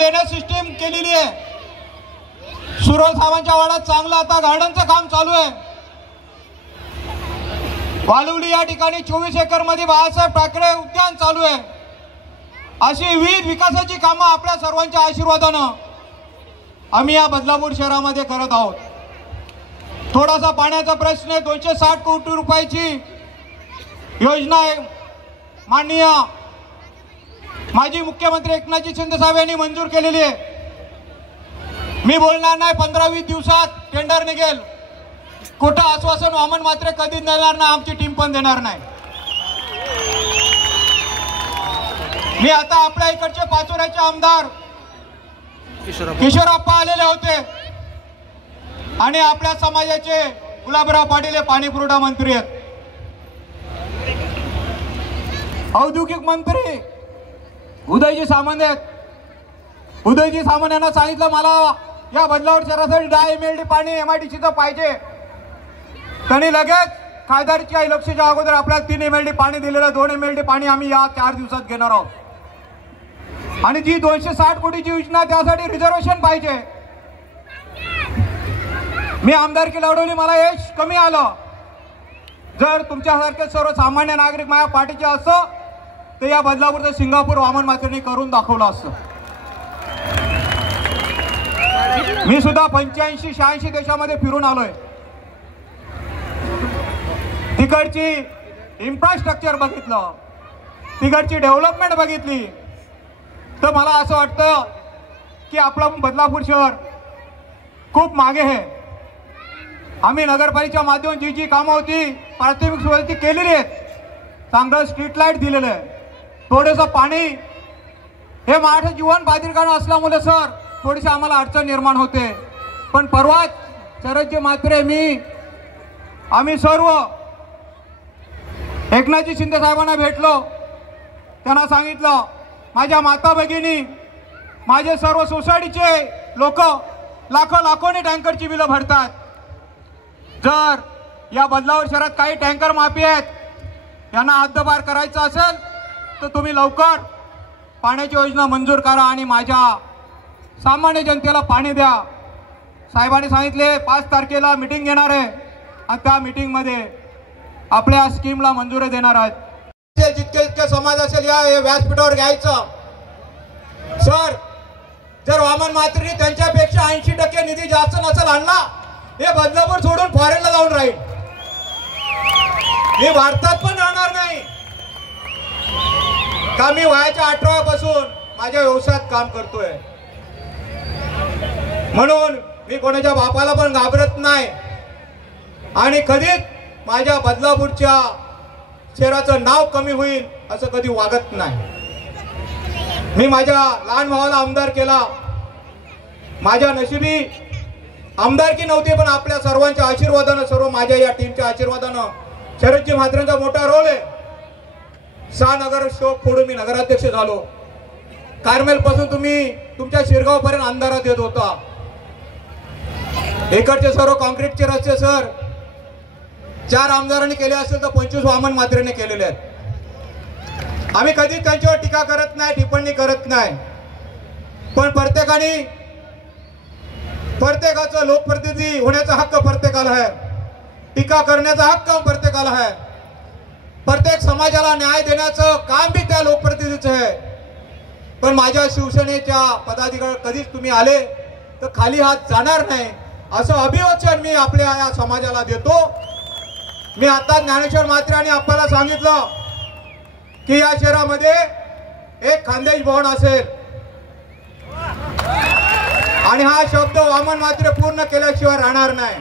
Drainage system केलेली आहे। सुरल साहेबांच्या वाड्यात चांगलं आता गार्डनचं काम चालू आहे। वालुवली या ठिकाणी 24 एकर मध्ये बाळासाहेब ठाकरे उद्यान चालू आहे। अशी विविध विकासाची कामं आपल्या सर्वांच्या आशीर्वादानं आम्ही या बदलापूर शहरामध्ये करत आहोत। थोडासा पाण्याचा प्रश्न आहे। 260 कोटी रुपयाची योजना आहे, माननीय माजी मुख्यमंत्री एकनाथ शिंदे साहेब यांनी मंजूर केलेली आहे। मी बोलणार नाही, 15-20 दिवसात टेंडर निघेल। खोटं आश्वासन वामन मात्र कधी देणार नाही, आमची टीम पण देणार नाही। मी आता आपल्या इकडचे पाचोऱ्याचे आमदार किशोरप्पा आलेले होते आणि आपल्या समाजाचे गुलाबराव पाटील हे पाणी पुरवठा मंत्री आहेत। औद्योगिक मंत्री उदयजी सामंत आहेत। उदयजी सामंत यांना सांगितलं मला या बदलापूर शहरासाठी 10 MLD पाणी MIDCचं पाहिजे। त्यांनी लगेच खासदारच्या इलेक्शनच्या अगोदर आपल्याला 3 MLD पाणी दिलेलं, 2 MLD पाणी आम्ही या 4 दिवसात घेणार आहोत। आणि जी 260 कोटीची योजना त्यासाठी रिझर्वेशन पाहिजे। मी आमदारकी लढवली, मला यश कमी आलं। जर तुमच्यासारखे सर्वसामान्य नागरिक माझ्या पाठीचे असतं तर या बदलापूरचं सिंगापूर वामन मात्रेंनी करून दाखवलं असतं। मी सुद्धा 85-86 देशामध्ये फिरून आलोय। तिकडची इन्फ्रास्ट्रक्चर बघितलं, तिकडची डेव्हलपमेंट बघितली, तर मला असं वाटतं की आपलं बदलापूर शहर खूप मागे आहे। आम्ही नगरपालिकेच्या माध्यमातून जी कामं होती प्राथमिक सुविधा केलेली आहेत। चांगलं स्ट्रीट लाईट दिलेलं आहे, थोडंसं पाणी हे महाराष्ट्र जीवन बाधिरकारण असल्यामुळे सर थोडीशी आम्हाला अडचण निर्माण होते। पण परवाच शरदजी म्हात्रे आम्ही सर्व एकनाथजी शिंदे साहेबांना भेटलो। त्यांना सांगितलं माझ्या माता भगिनी, माझे सर्व सोसायटीचे लोक लाखोनी टँकरची बिलं भरतात। जर या बदलापूर शहरात काही टँकर माफी आहेत, यांना हद्दपार करायचं असेल तर तुम्ही लवकर पाण्याची योजना मंजूर करा आणि माझ्या सामान्य जनतेला पाणी द्या। साहेबांनी सांगितले 5 तारखेला मीटिंग घेणार आहे आणि त्या मीटिंगमध्ये आपल्या स्कीमला मंजुरी देणार आहेत। जितके समाज असेल या व्यासपीठावर घ्यायचं। सर जर वामन मात्रेंनी त्यांच्यापेक्षा 80% निधी जास्त नसेल आणला, हे बदलापूर सोडून फॉरेनला जाऊन राहील। मी भारतात पण राहणार नाही का? मी वयाच्या 18व्यापासून माझ्या व्यवसायात काम करतोय, म्हणून मी कोणाच्या बापाला पण घाबरत नाही आणि कधीच माझ्या बदलापूरच्या शहराचं नाव कमी होईल असं कधी वागत नाही। मी माझ्या लहान भावाला आमदार केला, माझ्या नशिबी आमदारकी नव्हती, पण आपल्या सर्वांच्या आशीर्वादानं, सर्व माझ्या या टीमच्या आशीर्वादानं शरदजी म्हात्रेंचा मोठा रोल आहे। 6 नगर शोक फोडून मी नगराध्यक्ष झालो। कार्मेल पासून तुम्ही तुमच्या शिरगाव पर्यंत अंधारात येत होता। इकडचे सर्व कॉन्क्रीटचे रस्ते सर 4 आमदारांनी केले असेल तर 25 वामन मात्रेंनी केलेले आहेत। आम्ही कधीच त्यांच्यावर टीका करत नाही, टिप्पणी करत नाही, पण प्रत्येकाचं लोकप्रतिनिधी होण्याचा हक्क प्रत्येकाला आहे, टीका करण्याचा हक्क प्रत्येकाला आहे। प्रत्येक समाजाला न्याय देण्याचं काम बी त्या लोकप्रतिनिधीचं आहे। पण माझ्या शिवसेनेच्या पदाधिकारी कधीच तुम्ही आले तर खाली हात जाणार नाही असं अभिवचन मी आपल्या या समाजाला देतो। मी आता ज्ञानेश्वर म्हात्रे आणि आपल्याला सांगितलं की या शहरामध्ये एक खानदेश भवन असेल आणि हा शब्द वामन मात्रे पूर्ण केल्याशिवाय राहणार नाही।